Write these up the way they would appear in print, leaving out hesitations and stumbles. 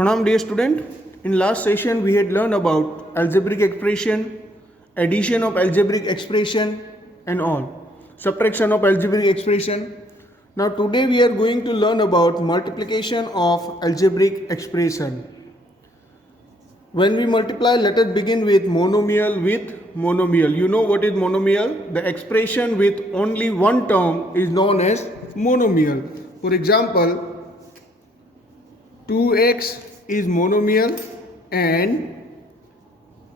Pranam dear student, in last session we had learned about algebraic expression, addition of algebraic expression and all, subtraction of algebraic expression. Now today we are going to learn about multiplication of algebraic expression. When we multiply, let us begin with monomial with monomial. You know what is monomial? The expression with only one term is known as monomial. For example, 2x is monomial and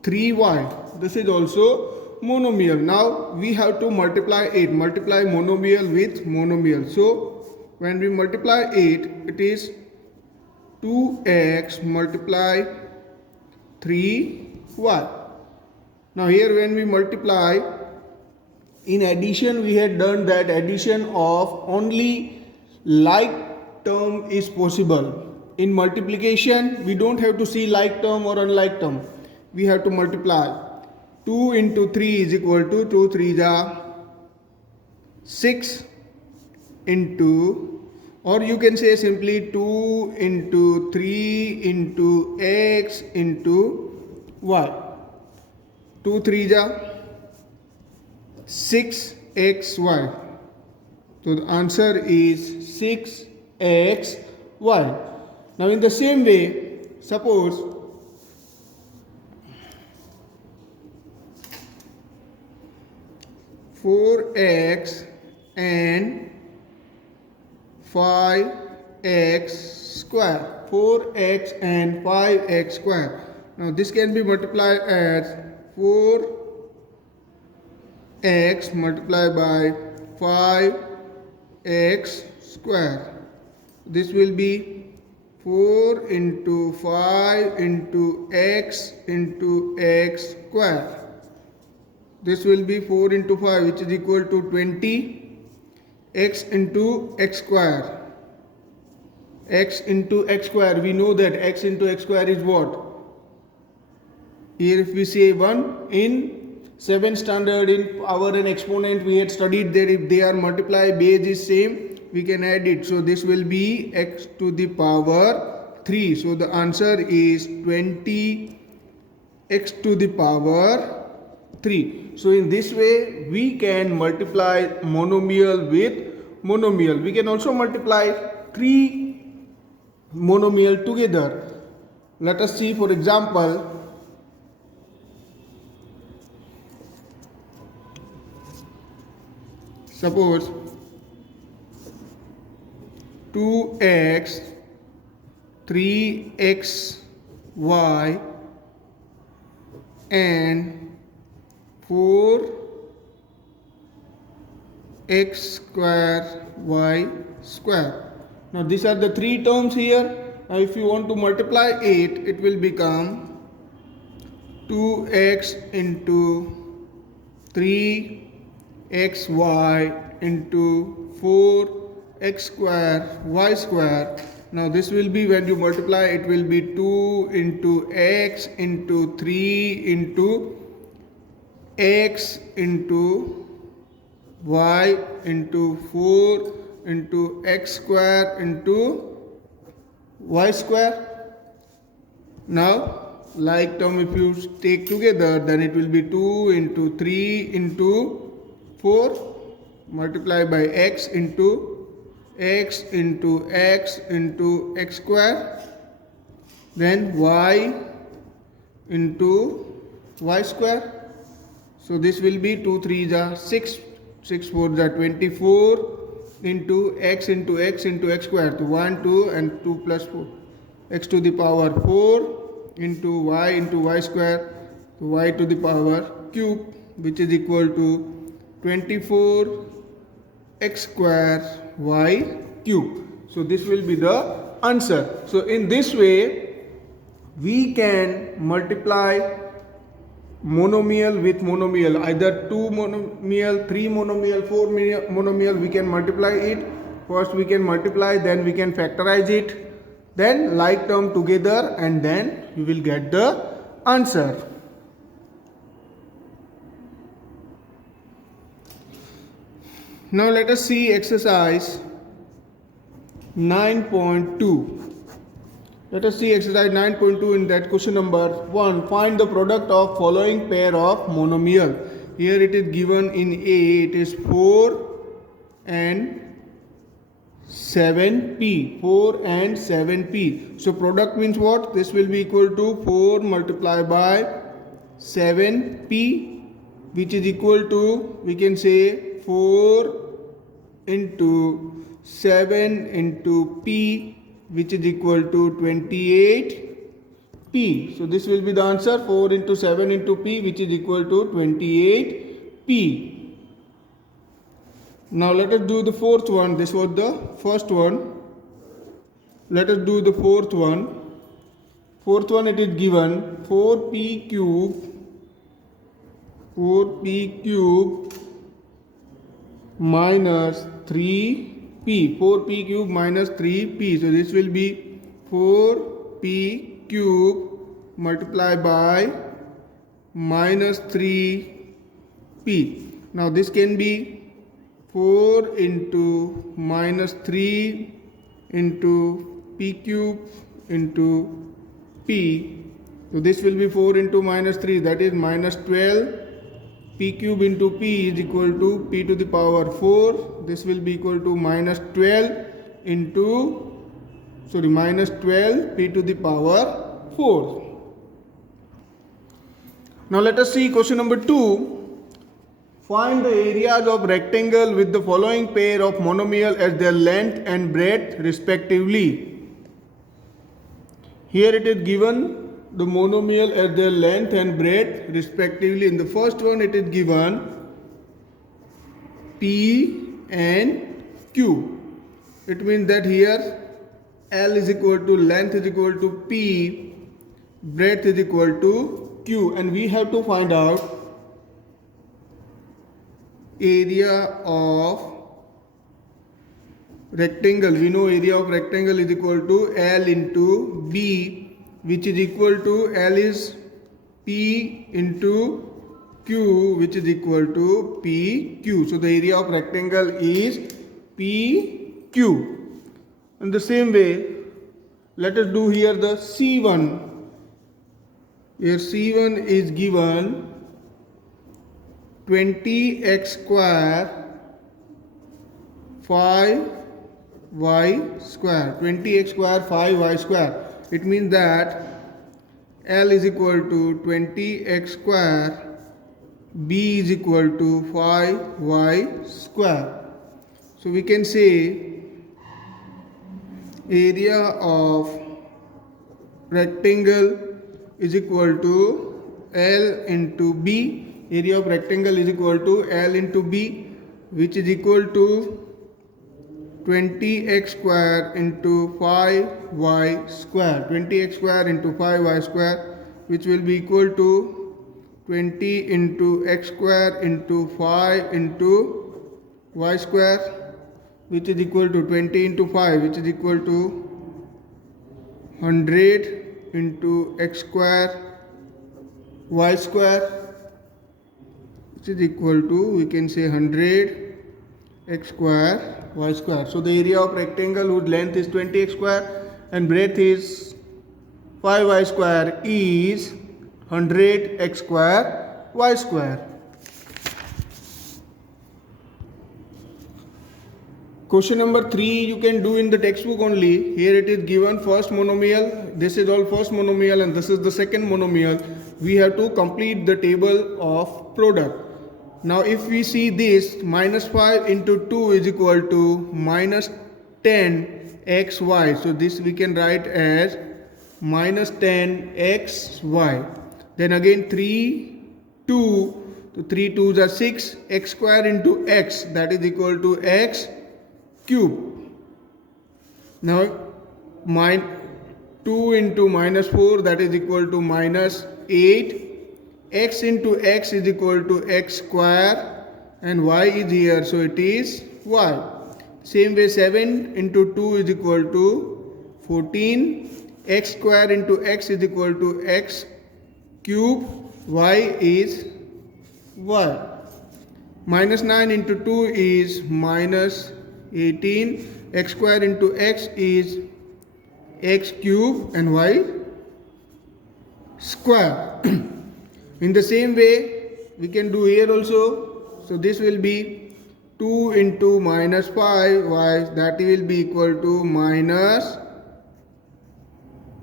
3y. This is also monomial. Now we have to multiply it. Multiply monomial with monomial. So when we multiply it, it is 2x multiply 3y. Now here when we multiply, in addition we had done that addition of only like term is possible. In multiplication we don't have to see like term or unlike term. We have to multiply. 2 into 3 is equal to 2 3 are 6 into, or you can say simply 2 into 3 into x into y. 2 3 are 6xy. So the answer is 6xy. Now in the same way, suppose four x and 5x square. 4x and 5x square. Now this can be multiplied as 4x multiplied by 5x square. This will be 4 into 5 into x square. This will be 4 into 5, which is equal to 20 x into x square. X into x square, we know that x into x square is what? Here if we say 1, in 7th standard in power and exponent we had studied that if they are multiplied, base is same, we can add it. So this will be x to the power 3. So the answer is 20 x to the power 3. So in this way we can multiply monomial with monomial. We can also multiply 3 monomial together. Let us see, for example, suppose 2x 3xy and 4x square y square. Now these are the three terms here. Now if you want to multiply it, it will become 2x into 3xy into 4x square y square. Now this will be, when you multiply, it will be 2 into x into 3 into x into y into 4 into x square into y square. Now like term if you take together, then it will be 2 into 3 into 4 multiplied by x into x into x into x square, then y into y square. So this will be 2 3 are 6, 6 4 are 24 into x into x into x square. So 1 2 and 2 plus 4, x to the power 4 into y square, so y to the power cube, which is equal to 24 x square y cube. So this will be the answer. So in this way we can multiply monomial with monomial, either 2 monomial, 3 monomial, 4 monomial. We can multiply it. First we can multiply, then we can factorize it, then like term together, and then you will get the answer. Now let us see exercise 9.2. Let us see exercise 9.2 in that question number 1. Find the product of following pair of monomial. Here it is given in A, it is 4 and 7p. 4 and 7p. So product means what? This will be equal to 4 multiplied by 7p, which is equal to, we can say 4 into 7 into p, which is equal to 28p. So this will be the answer, 4 into 7 into p, which is equal to 28p. Now let us do the fourth one. This was the first one. Let us do the fourth one. Fourth one, it is given 4p cube minus 3p. 4p cube minus 3p. So this will be 4p cube multiplied by minus 3p. Now this can be 4 into minus 3 into p cube into p. So this will be 4 into minus 3, that is minus 12. P cube into p is equal to p to the power 4. This will be equal to minus 12 p to the power 4. Now let us see question number 2. Find the areas of rectangle with the following pair of monomial as their length and breadth respectively. Here it is given the monomial as their length and breadth respectively. In the first one it is given p and q. It means that here L is equal to length is equal to p, breadth is equal to q, and we have to find out area of rectangle. We know area of rectangle is equal to L into B, which is equal to L is P into Q, which is equal to PQ. So the area of rectangle is PQ. In the same way, let us do here the C1. Here C1 is given 20x square 5y square. 20x square 5y square. It means that L is equal to 20x square, B is equal to 5y square. So we can say area of rectangle is equal to L into B. Area of rectangle is equal to L into B, which is equal to 20x square into 5y square. 20x square into 5y square, which will be equal to 20 into x square into 5 into y square, which is equal to 20 into 5, which is equal to 100 into x square y square, which is equal to, we can say 100 x square y square. So the area of rectangle whose length is 20x square and breadth is 5y square is 100x square y square. Question number 3 you can do in the textbook only. Here it is given first monomial. This is all first monomial and this is the second monomial. We have to complete the table of product. Now if we see this, minus 5 into 2 is equal to minus 10xy. So this we can write as minus 10xy. Then again 3, 2, so 3 2s are 6, x square into x, that is equal to x cube. Now 2 into minus 4, that is equal to minus 8. X into x is equal to x square and y is here, so it is y. Same way 7 into 2 is equal to 14. X square into x is equal to x cube, y is y. Minus 9 into 2 is minus 18. X square into x is x cube and y square. In the same way we can do here also. So this will be 2 into minus 5y, that will be equal to minus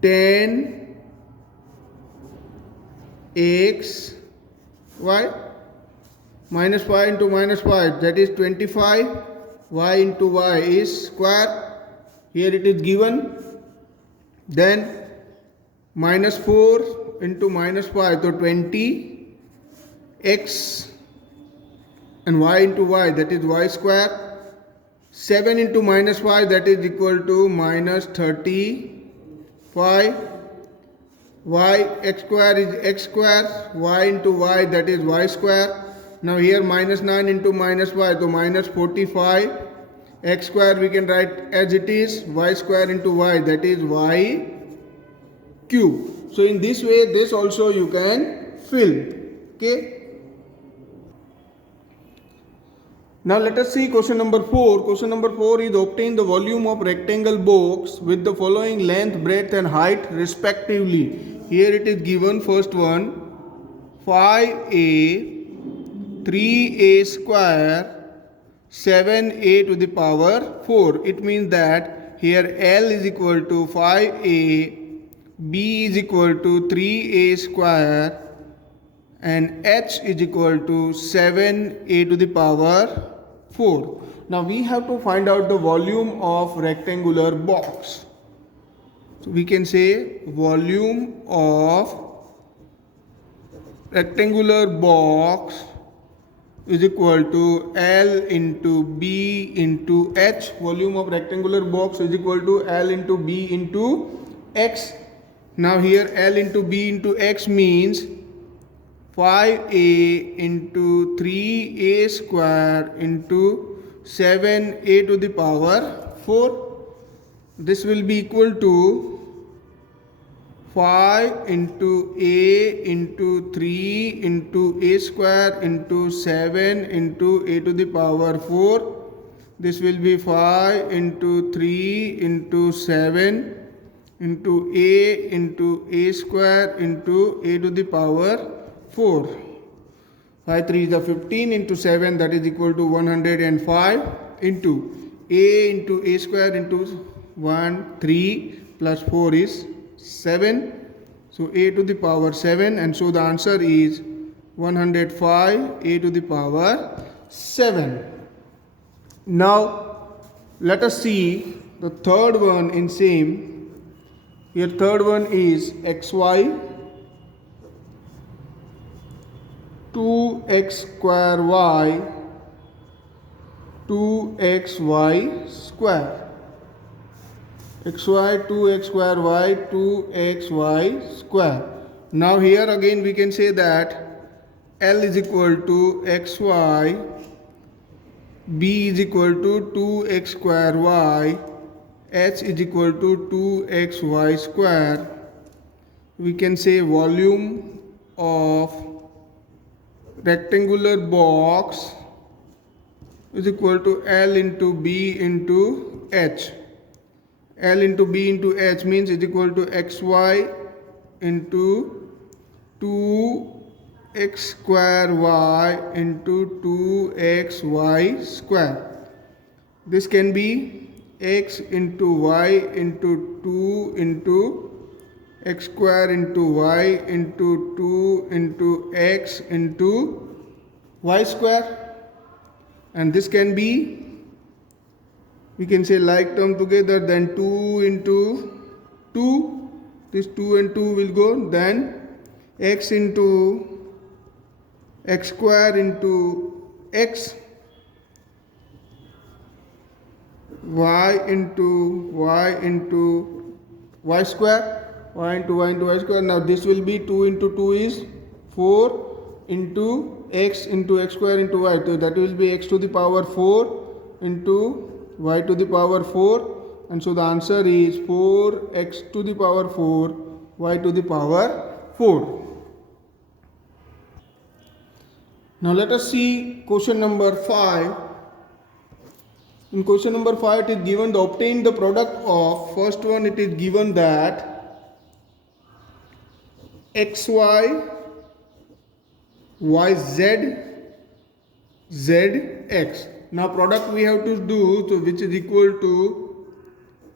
10 x y. Minus 5 into minus 5, that is 25. Y into y is square. Here it is given. Then minus 4 into minus 5, so 20 x and y into y, that is y square. 7 into minus 5, that is equal to minus 35. Y x square is x square. Y into y, that is y square. Now here minus 9 into minus 5, so minus 45. X square we can write as it is. Y square into y, that is y cube. So in this way this also you can fill. Okay. Now let us see question number 4. Question number 4 is obtain the volume of rectangle box with the following length, breadth and height respectively. Here it is given. First one, 5a 3a square 7a to the power 4. It means that here L is equal to 5a, B is equal to 3a square and H is equal to 7a to the power 4. Now we have to find out the volume of rectangular box. So we can say volume of rectangular box is equal to L into B into H. Volume of rectangular box is equal to L into B into X. Now here L into B into X means 5a into 3a square into 7a to the power 4. This will be equal to 5 into a into 3 into a square into 7 into a to the power 4. This will be 5 into 3 into 7 into a square into a to the power 4. 5 3 is the 15 into 7, that is equal to 105 into a square into 1 3 plus 4 is 7. So a to the power 7, and so the answer is 105 a to the power 7. Now let us see the third one in same. Here third one is xy 2x square y 2xy square. xy 2x square y 2xy square. Now here again we can say that L is equal to xy, B is equal to 2x square y, H is equal to 2xy square. We can say volume of rectangular box is equal to L into B into H. L into B into H means is equal to xy into 2x square y into 2xy square. This can be x into y into 2 into x square into y into 2 into x into y square, and this can be, we can say like term together, then 2 into 2, this 2 and 2 will go, then x into x square into x, y into y square, y into y square. Now this will be 2 into 2 is 4 into x square into y, so that will be x to the power 4 into y to the power 4, and so the answer is 4x to the power 4 y to the power 4. Now let us see question number 5. In question number 5, it is given to obtain the product of, first one it is given that xy, yz, zx. Now product we have to do, so which is equal to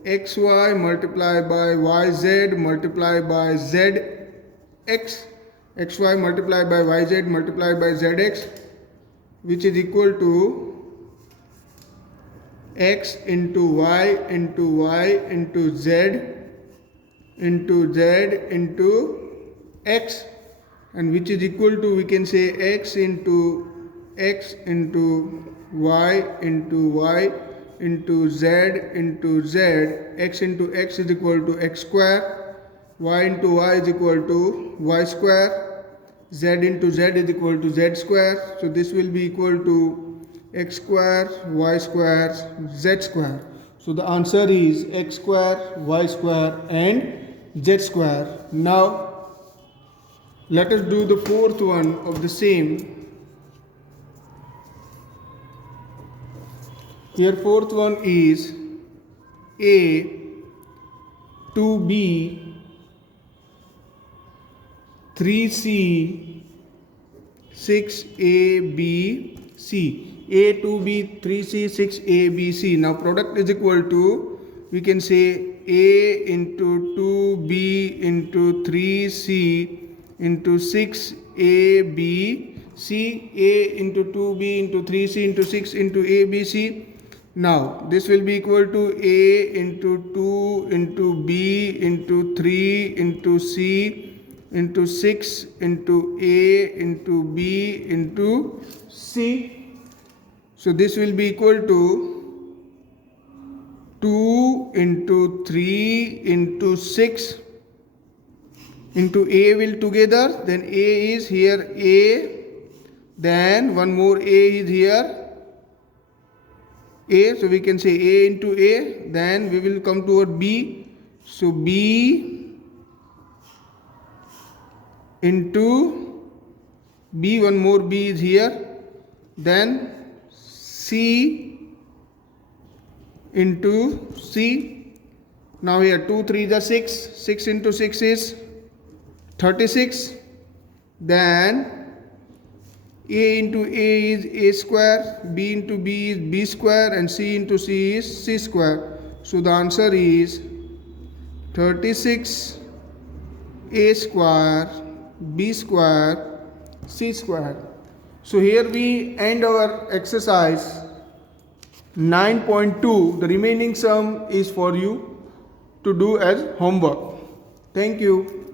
xy multiplied by yz multiplied by zx, xy multiplied by yz multiplied by zx, which is equal to x into y into y into z into z into x, and which is equal to, we can say, x into y into y into z into z. X into x is equal to x square, y into y is equal to y square, z into z is equal to z square. So this will be equal to x square, y square, z square. So the answer is x square, y square and z square. Now let us do the fourth one of the same. Here fourth one is a 2b 3c 6abc. A, 2b, 3c, 6abc. Now product is equal to, we can say, a into 2b into 3c into 6abc, a into 2b into 3c into 6 into abc. Now this will be equal to a into 2 into b into 3 into c into 6 into a into b into c. So this will be equal to 2 into 3 into 6 into a will together, then a is here a, then one more a is here a, so we can say a into a, then we will come toward b, so b into b, one more b is here, then c into c. Now here 2 3 is 6, 6 into 6 is 36, then a into a is a square, b into b is b square and c into c is c square. So the answer is 36 a square, b square, c square. So here we end our exercise 9.2. The remaining sum is for you to do as homework. Thank you.